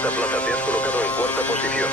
cuarta plaza, te has colocado en cuarta posición.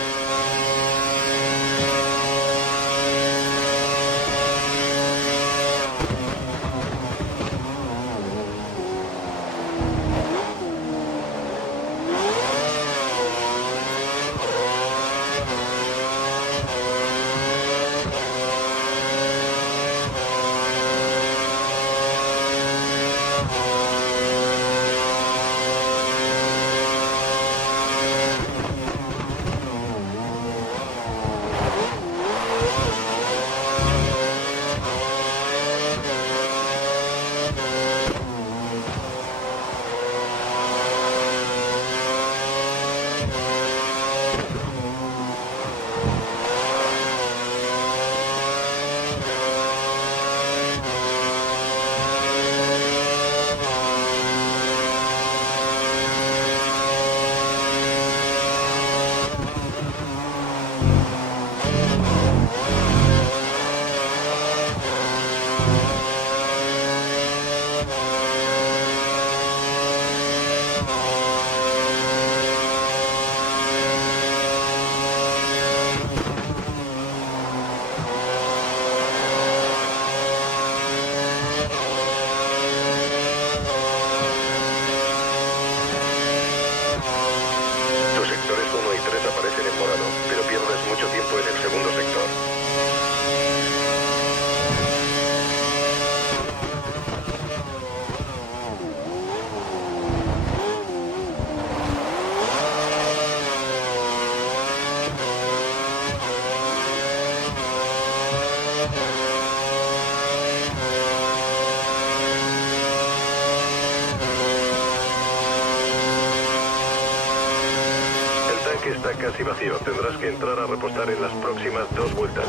Tus sectores 1 y 3 aparecen en morado, pero pierdes mucho tiempo en el segundo sector. El tanque está casi vacío. Tendrás que entrar a repostar en las próximas 2 vueltas.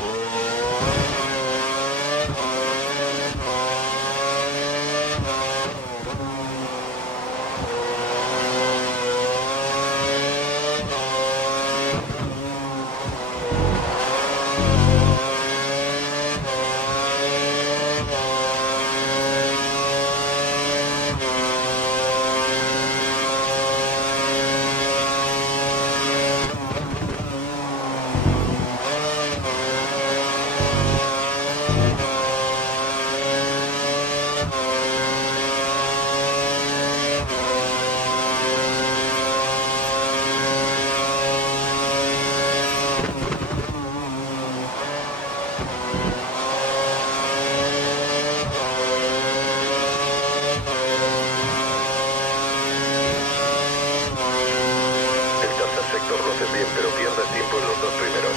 El tercer sector lo haces bien, pero pierdes tiempo en los 2 primeros.